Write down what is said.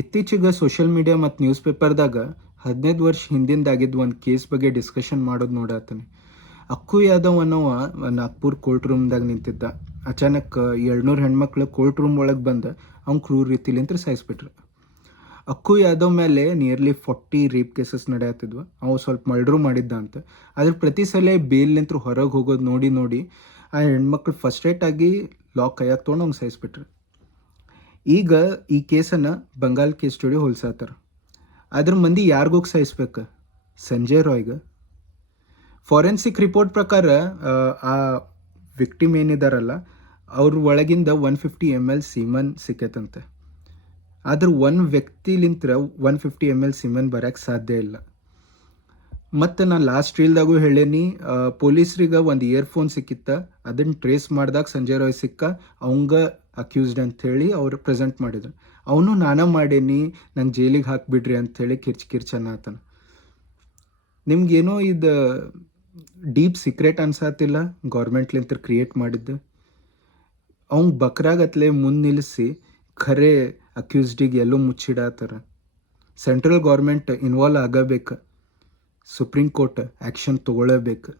ಇತ್ತೀಚೆಗೆ social media ಮತ್ತು news ಪೇಪರ್ದಾಗ 15 ವರ್ಷ ಹಿಂದಿಂದಾಗಿದ್ದು ಒಂದು ಕೇಸ್ ಬಗ್ಗೆ ಡಿಸ್ಕಷನ್ ಮಾಡೋದು ನೋಡತ್ತಾನೆ. ಅಕ್ಕು ಯಾದವ್ ಅನ್ನೋವ ನಾಗ್ಪುರ್ ಕೋರ್ಟ್ ರೂಮ್ದಾಗ ನಿಂತಿದ್ದ. ಅಚಾನಕ್ 200 ಹೆಣ್ಮಕ್ಳು ಕೋರ್ಟ್ ರೂಮ್ ಒಳಗೆ ಬಂದು ಅವ್ನು ಕ್ರೂರ ರೀತಿಲಿಂತ ಸಾಯಿಸ್ಬಿಟ್ರು. ಅಕ್ಕು ಯಾದವ್ ಮೇಲೆ ನಿಯರ್ಲಿ 40 ರೇಪ್ ಕೇಸಸ್ ನಡೆಯತ್ತಿದ್ವು. ಅವು ಸ್ವಲ್ಪ ಮರ್ಡ್ರು ಮಾಡಿದ್ದ ಅಂತ. ಆದ್ರೆ ಪ್ರತಿ ಸಲ ಬೇಲ್ನಿಂತ ಹೊರಗೆ ಹೋಗೋದು ನೋಡಿ ನೋಡಿ ಆ ಹೆಣ್ಮಕ್ಳು ಫಸ್ಟ್ರೇಟ್ ಆಗಿ ಲಾಕ್ ಕೈಯಾಗ ತೊಗೊಂಡು ಅವ್ನು ಸಾಯಿಸ್ಬಿಟ್ರು. ಈಗ ಈ ಕೇಸನ್ನು ಬಂಗಾಲ್ ಕೇಸ್ ಜೋಡಿ ಹೋಲ್ಸಾತಾರ. ಅದ್ರ ಮಂದಿ ಯಾರಿಗೋಗಿ ಸಾಯಿಸ್ಬೇಕು? ಸಂಜಯ್ ರಾಯ್ಗೆ. ಫಾರೆನ್ಸಿಕ್ ರಿಪೋರ್ಟ್ ಪ್ರಕಾರ ಆ ವಿಕ್ಟಿಮ್ ಏನಿದಾರಲ್ಲ ಅವ್ರ ಒಳಗಿಂದ 150 ml ಸೀಮನ್ ಸಿಕ್ಕೈತಂತೆ. ಆದ್ರೆ ಒಂದು ವ್ಯಕ್ತಿಲಿಂತ್ರ 150 ml ಸೀಮನ್ ಬರೋಕ್ಕೆ ಸಾಧ್ಯ ಇಲ್ಲ. ಮತ್ತು ನಾನು ಲಾಸ್ಟ್ ರೀಲ್ದಾಗೂ ಹೇಳೀನಿ, ಪೊಲೀಸ್ರಿಗೆ ಒಂದು ಇಯರ್ಫೋನ್ ಸಿಕ್ಕಿತ್ತ, ಅದನ್ನು ಟ್ರೇಸ್ ಮಾಡಿದಾಗ ಸಂಜಯ್ ರಾಯ್ ಸಿಕ್ಕ, ಅವಂಗ ಅಕ್ಯೂಸ್ಡ್ ಅಂಥೇಳಿ ಅವ್ರು ಪ್ರೆಸೆಂಟ್ ಮಾಡಿದ್ರು. ಅವನು ನಾನೇ ಮಾಡೇನಿ, ನಂಗೆ ಜೈಲಿಗೆ ಹಾಕಿಬಿಡ್ರಿ ಅಂಥೇಳಿ ಕಿರ್ಚನ್ನಾತನ. ನಿಮ್ಗೇನೋ ಇದು ಡೀಪ್ ಸೀಕ್ರೆಟ್ ಅನ್ಸಾತಿಲ್ಲ ಗೌರ್ಮೆಂಟ್ಲಿಂತ ಕ್ರಿಯೇಟ್ ಮಾಡಿದ್ದು? ಅವ್ನು ಬಕ್ರಾಗತ್ಲೆ ಮುಂದೆ ನಿಲ್ಲಿಸಿ ಖರೆ ಅಕ್ಯೂಸ್ಡಿಗೆ ಎಲ್ಲೋ ಮುಚ್ಚಿಡಾತಾರ. ಸೆಂಟ್ರಲ್ ಗೌರ್ಮೆಂಟ್ ಇನ್ವಾಲ್ವ್ ಆಗಬೇಕು, ಸುಪ್ರೀಂ ಕೋರ್ಟ್ ಆ್ಯಕ್ಷನ್ ತೊಗೊಳ್ಳೇಬೇಕು.